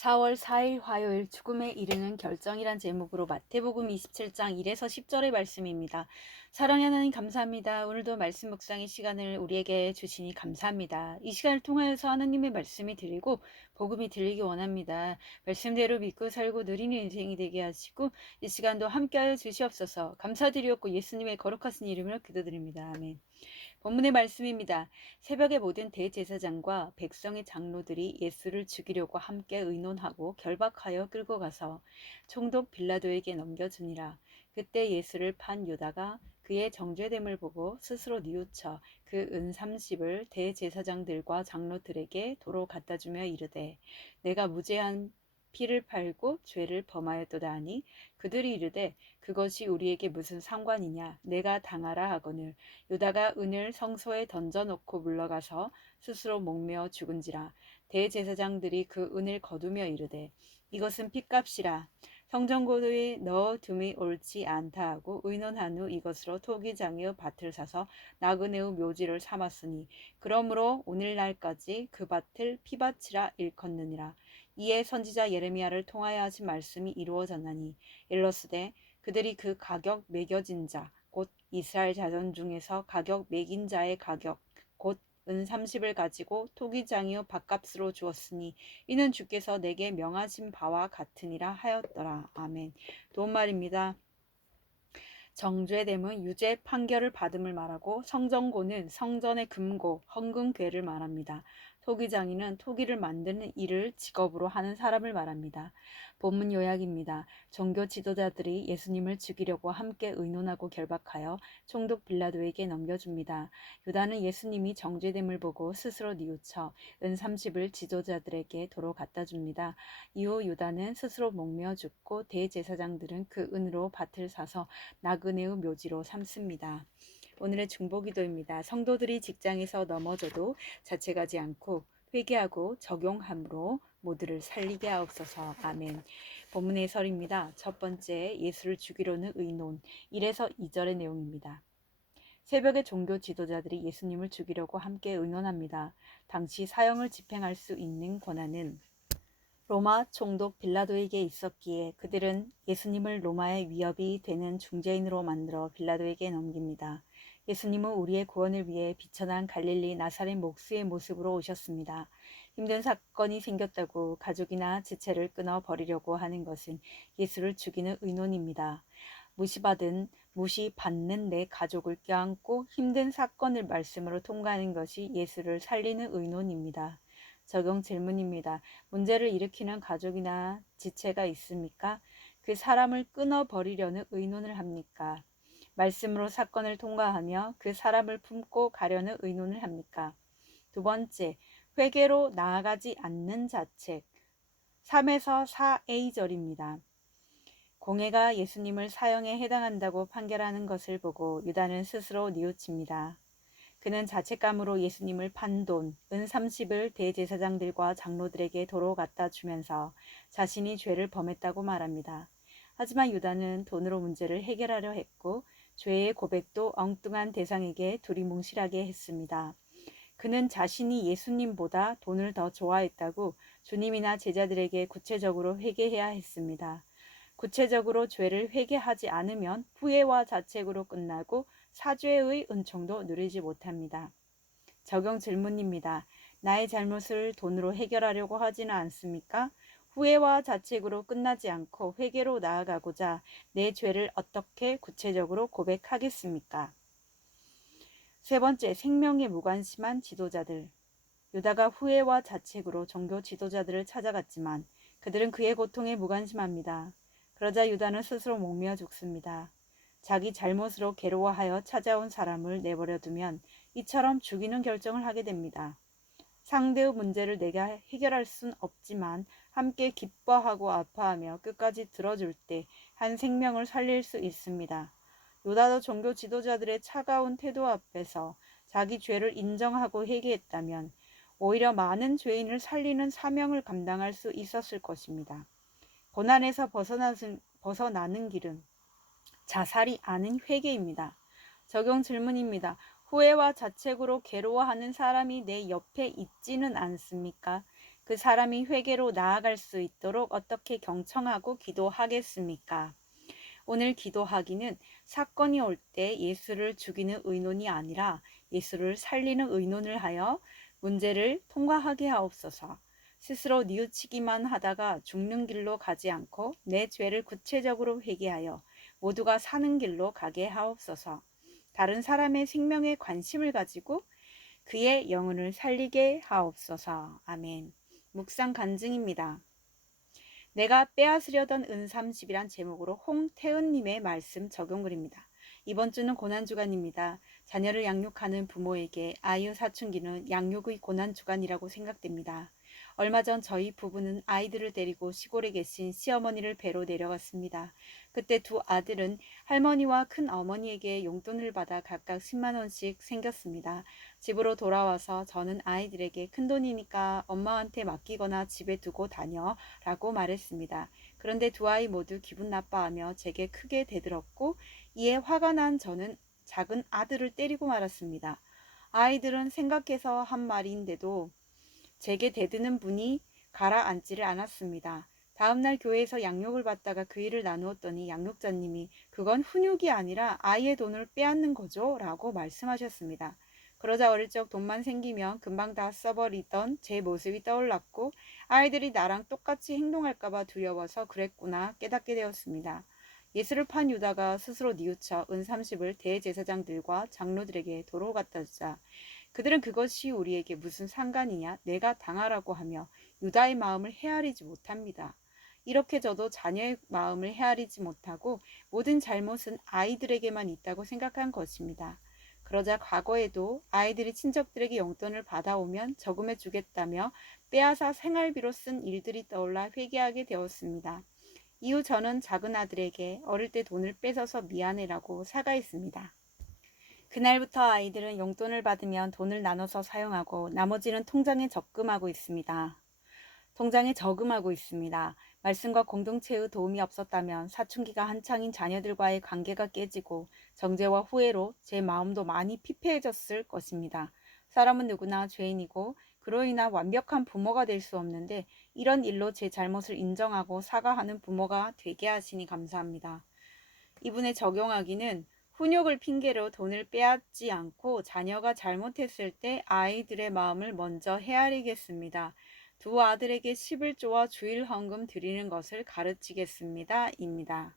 4월 4일 화요일 죽음에 이르는 결정이란 제목으로 마태복음 27장 1에서 10절의 말씀입니다. 사랑하는 하나님 감사합니다. 오늘도 말씀 묵상의 시간을 우리에게 주시니 감사합니다. 이 시간을 통하여서 하나님의 말씀이 들리고 복음이 들리기 원합니다. 말씀대로 믿고 살고 누리는 인생이 되게 하시고 이 시간도 함께하여 주시옵소서. 감사드리옵고 예수님의 거룩하신 이름으로 기도드립니다. 아멘. 본문의 말씀입니다. 새벽에 모든 대제사장과 백성의 장로들이 예수를 죽이려고 함께 의논하고 결박하여 끌고 가서 총독 빌라도에게 넘겨주니라. 그때 예수를 판 유다가 그의 정죄됨을 보고 스스로 뉘우쳐 그 은 30을 대제사장들과 장로들에게 도로 갖다 주며 이르되 내가 무죄한 피를 팔고 죄를 범하였도다 하니 그들이 이르되 그것이 우리에게 무슨 상관이냐 내가 당하라 하거늘 유다가 은을 성소에 던져놓고 물러가서 스스로 목매어 죽은지라. 대제사장들이 그 은을 거두며 이르되 이것은 핏값이라. 성전고도에 넣어둠이 옳지 않다 하고 의논한 후 이것으로 토기장의 밭을 사서 나그네의 묘지를 삼았으니 그러므로 오늘날까지 그 밭을 피밭이라 일컫느니라. 이에 선지자 예레미야를 통하여 하신 말씀이 이루어졌나니 일러스되 그들이 그 가격 매겨진 자 곧 이스라엘 자손 중에서 가격 매긴 자의 가격 곧 은 30을 가지고 토기장이요 밭값으로 주었으니 이는 주께서 내게 명하신 바와 같으니라 하였더라. 아멘. 도움말입니다. 정죄됨은 유죄 판결을 받음을 말하고 성전고는 성전의 금고, 헌금괴를 말합니다. 토기장이는 토기를 만드는 일을 직업으로 하는 사람을 말합니다. 본문 요약입니다. 종교 지도자들이 예수님을 죽이려고 함께 의논하고 결박하여 총독 빌라도에게 넘겨줍니다. 유다는 예수님이 정죄됨을 보고 스스로 뉘우쳐 은 30을 지도자들에게 도로 갖다 줍니다. 이후 유다는 스스로 목매어 죽고 대제사장들은 그 은으로 밭을 사서 나그네의 묘지로 삼습니다. 오늘의 중보기도입니다. 성도들이 직장에서 넘어져도 자책하지 않고 회개하고 적용함으로 모두를 살리게 하옵소서. 아멘. 본문의 설입니다. 첫 번째, 예수를 죽이려는 의논 1에서 2절의 내용입니다. 새벽에 종교 지도자들이 예수님을 죽이려고 함께 의논합니다. 당시 사형을 집행할 수 있는 권한은 로마 총독 빌라도에게 있었기에 그들은 예수님을 로마의 위협이 되는 중재인으로 만들어 빌라도에게 넘깁니다. 예수님은 우리의 구원을 위해 비천한 갈릴리 나사렛 목수의 모습으로 오셨습니다. 힘든 사건이 생겼다고 가족이나 지체를 끊어 버리려고 하는 것은 예수를 죽이는 의논입니다. 무시받는 내 가족을 껴안고 힘든 사건을 말씀으로 통과하는 것이 예수를 살리는 의논입니다. 적용 질문입니다. 문제를 일으키는 가족이나 지체가 있습니까? 그 사람을 끊어버리려는 의논을 합니까? 말씀으로 사건을 통과하며 그 사람을 품고 가려는 의논을 합니까? 두 번째, 회개로 나아가지 않는 자책 3에서 4A절입니다. 공회가 예수님을 사형에 해당한다고 판결하는 것을 보고 유다는 스스로 뉘우칩니다. 그는 자책감으로 예수님을 판 돈, 은 30을 대제사장들과 장로들에게 도로 갖다 주면서 자신이 죄를 범했다고 말합니다. 하지만 유다는 돈으로 문제를 해결하려 했고 죄의 고백도 엉뚱한 대상에게 두리뭉실하게 했습니다. 그는 자신이 예수님보다 돈을 더 좋아했다고 주님이나 제자들에게 구체적으로 회개해야 했습니다. 구체적으로 죄를 회개하지 않으면 후회와 자책으로 끝나고 사죄의 은총도 누리지 못합니다. 적용 질문입니다. 나의 잘못을 돈으로 해결하려고 하지는 않습니까? 후회와 자책으로 끝나지 않고 회개로 나아가고자 내 죄를 어떻게 구체적으로 고백하겠습니까? 세 번째, 생명에 무관심한 지도자들. 유다가 후회와 자책으로 종교 지도자들을 찾아갔지만 그들은 그의 고통에 무관심합니다. 그러자 유다는 스스로 목매어 죽습니다. 자기 잘못으로 괴로워하여 찾아온 사람을 내버려 두면 이처럼 죽이는 결정을 하게 됩니다. 상대의 문제를 내가 해결할 순 없지만 함께 기뻐하고 아파하며 끝까지 들어줄 때 한 생명을 살릴 수 있습니다. 유다도 종교 지도자들의 차가운 태도 앞에서 자기 죄를 인정하고 회개했다면 오히려 많은 죄인을 살리는 사명을 감당할 수 있었을 것입니다. 고난에서 벗어나는 길은 자살이 아닌 회개입니다. 적용 질문입니다. 후회와 자책으로 괴로워하는 사람이 내 옆에 있지는 않습니까? 그 사람이 회개로 나아갈 수 있도록 어떻게 경청하고 기도하겠습니까? 오늘 기도하기는 사건이 올 때 예수를 죽이는 의논이 아니라 예수를 살리는 의논을 하여 문제를 통과하게 하옵소서. 스스로 뉘우치기만 하다가 죽는 길로 가지 않고 내 죄를 구체적으로 회개하여 모두가 사는 길로 가게 하옵소서. 다른 사람의 생명에 관심을 가지고 그의 영혼을 살리게 하옵소서. 아멘. 묵상 간증입니다. 내가 빼앗으려던 은30이란 제목으로 홍태은님의 말씀 적용글입니다. 이번 주는 고난주간입니다. 자녀를 양육하는 부모에게 아이유 사춘기는 양육의 고난주간이라고 생각됩니다. 얼마 전 저희 부부는 아이들을 데리고 시골에 계신 시어머니를 뵈러 내려갔습니다. 그때 두 아들은 할머니와 큰어머니에게 용돈을 받아 각각 10만 원씩 생겼습니다. 집으로 돌아와서 저는 아이들에게 큰돈이니까 엄마한테 맡기거나 집에 두고 다녀 라고 말했습니다. 그런데 두 아이 모두 기분 나빠하며 제게 크게 대들었고 이에 화가 난 저는 작은 아들을 때리고 말았습니다. 아이들은 생각해서 한 말인데도 제게 대드는 분이 가라앉지를 않았습니다. 다음날 교회에서 양육을 받다가 그 일을 나누었더니 양육자님이 그건 훈육이 아니라 아이의 돈을 빼앗는 거죠 라고 말씀하셨습니다. 그러자 어릴 적 돈만 생기면 금방 다 써버리던 제 모습이 떠올랐고 아이들이 나랑 똑같이 행동할까봐 두려워서 그랬구나 깨닫게 되었습니다. 예수를 판 유다가 스스로 뉘우쳐 은30을 대제사장들과 장로들에게 도로 갖다 주자 그들은 그것이 우리에게 무슨 상관이냐 내가 당하라고 하며 유다의 마음을 헤아리지 못합니다. 이렇게 저도 자녀의 마음을 헤아리지 못하고 모든 잘못은 아이들에게만 있다고 생각한 것입니다. 그러자 과거에도 아이들이 친척들에게 용돈을 받아오면 저금해 주겠다며 빼앗아 생활비로 쓴 일들이 떠올라 회개하게 되었습니다. 이후 저는 작은 아들에게 어릴 때 돈을 뺏어서 미안해라고 사과했습니다. 그날부터 아이들은 용돈을 받으면 돈을 나눠서 사용하고 나머지는 통장에 적금하고 있습니다. 말씀과 공동체의 도움이 없었다면 사춘기가 한창인 자녀들과의 관계가 깨지고 정죄와 후회로 제 마음도 많이 피폐해졌을 것입니다. 사람은 누구나 죄인이고 그로 인한 완벽한 부모가 될 수 없는데 이런 일로 제 잘못을 인정하고 사과하는 부모가 되게 하시니 감사합니다. 이분의 적용하기는 훈육을 핑계로 돈을 빼앗지 않고 자녀가 잘못했을 때 아이들의 마음을 먼저 헤아리겠습니다. 두 아들에게 11조와 주일 헌금 드리는 것을 가르치겠습니다. 입니다.